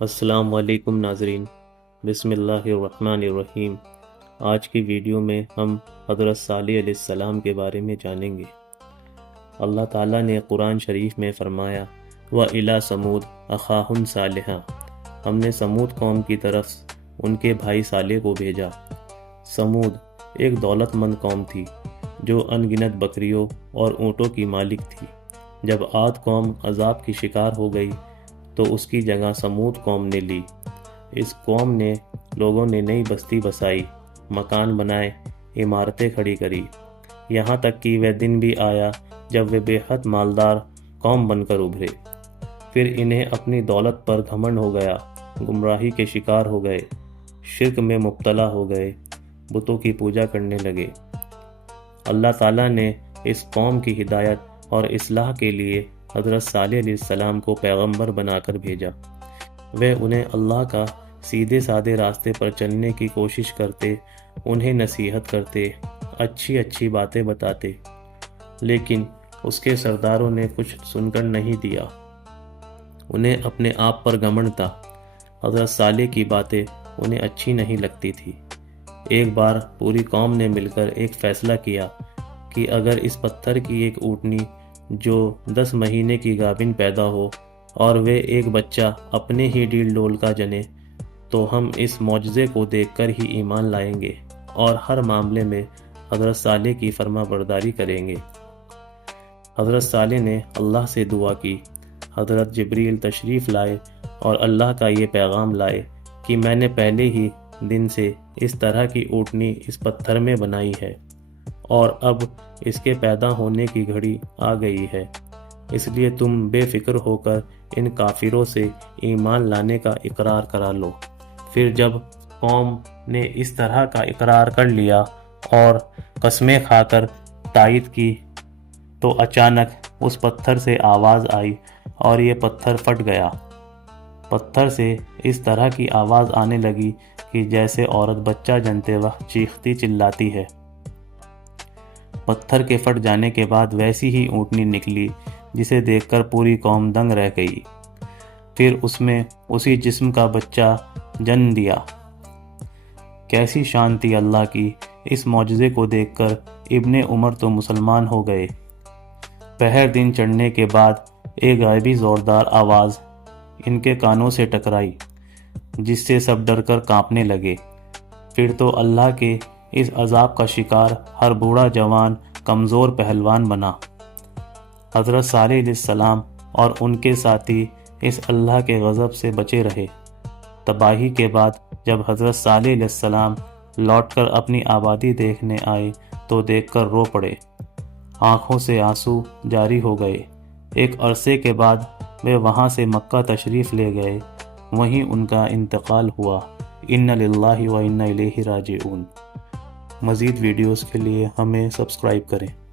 السلام علیکم ناظرین، بسم اللہ الرحمن الرحیم۔ آج کی ویڈیو میں ہم حضرت صالح علیہ السلام کے بارے میں جانیں گے۔ اللہ تعالیٰ نے قرآن شریف میں فرمایا وَإِلَىٰ ثَمُودَ أَخَاهُمْ صَالِحًا، ہم نے سمود قوم کی طرف ان کے بھائی صالح کو بھیجا۔ سمود ایک دولت مند قوم تھی جو ان گنت بکریوں اور اونٹوں کی مالک تھی۔ جب عاد قوم عذاب کی شکار ہو گئی تو اس کی جگہ سمود قوم نے لی۔ اس قوم نے لوگوں نے نئی بستی بسائی، مکان بنائے، عمارتیں کھڑی کری، یہاں تک کہ وہ دن بھی آیا جب وہ بے حد مالدار قوم بن کر ابھرے۔ پھر انہیں اپنی دولت پر گھمنڈ ہو گیا، گمراہی کے شکار ہو گئے، شرک میں مبتلا ہو گئے، بتوں کی پوجا کرنے لگے۔ اللہ تعالیٰ نے اس قوم کی ہدایت اور اصلاح کے لیے حضرت صالح علیہ السلام کو پیغمبر بنا کر بھیجا۔ وہ انہیں اللہ کا سیدھے سادے راستے پر چلنے کی کوشش کرتے، انہیں نصیحت کرتے، اچھی اچھی باتیں بتاتے، لیکن اس کے سرداروں نے کچھ سن کر نہیں دیا۔ انہیں اپنے آپ پر گھمنڈ تھا۔ حضرت صالح کی باتیں انہیں اچھی نہیں لگتی تھی۔ ایک بار پوری قوم نے مل کر ایک فیصلہ کیا کہ اگر اس پتھر کی ایک اونٹنی جو 10 مہینے کی گابن پیدا ہو اور وہ ایک بچہ اپنے ہی ڈیل ڈول کا جنے تو ہم اس معجزے کو دیکھ کر ہی ایمان لائیں گے اور ہر معاملے میں حضرت صالح کی فرما برداری کریں گے۔ حضرت صالح نے اللہ سے دعا کی۔ حضرت جبریل تشریف لائے اور اللہ کا یہ پیغام لائے کہ میں نے پہلے ہی دن سے اس طرح کی اونٹنی اس پتھر میں بنائی ہے اور اب اس کے پیدا ہونے کی گھڑی آ گئی ہے، اس لیے تم بے فکر ہو کر ان کافروں سے ایمان لانے کا اقرار کرا لو۔ پھر جب قوم نے اس طرح کا اقرار کر لیا اور قسمیں کھا کر تائید کی تو اچانک اس پتھر سے آواز آئی اور یہ پتھر پھٹ گیا۔ پتھر سے اس طرح کی آواز آنے لگی کہ جیسے عورت بچہ جنتے وقت چیختی چلاتی ہے۔ پتھر کے پھٹ جانے کے بعد ویسی ہی اونٹنی نکلی جسے دیکھ کر پوری قوم دنگ رہ گئی۔ پھر اس میں اسی جسم کا بچہ جنم دیا۔ کیسی شان تھی اللہ کی! اس معجزے کو دیکھ کر ابن عمر تو مسلمان ہو گئے۔ پہر دن چڑھنے کے بعد ایک غیبی زوردار آواز ان کے کانوں سے ٹکرائی جس سے سب ڈر کر کانپنے لگے۔ پھر تو اللہ کے اس عذاب کا شکار ہر بوڑھا جوان کمزور پہلوان بنا۔ حضرت صالح علیہ السلام اور ان کے ساتھی اس اللہ کے غضب سے بچے رہے۔ تباہی کے بعد جب حضرت صالح علیہ السلام لوٹ کر اپنی آبادی دیکھنے آئے تو دیکھ کر رو پڑے، آنکھوں سے آنسو جاری ہو گئے۔ ایک عرصے کے بعد وہ وہاں سے مکہ تشریف لے گئے، وہیں ان کا انتقال ہوا۔ اِنَّ لِلَّهِ وَإِنَّ إِلَيْهِ راجعون۔ مزید ویڈیوز کے لیے ہمیں سبسکرائب کریں۔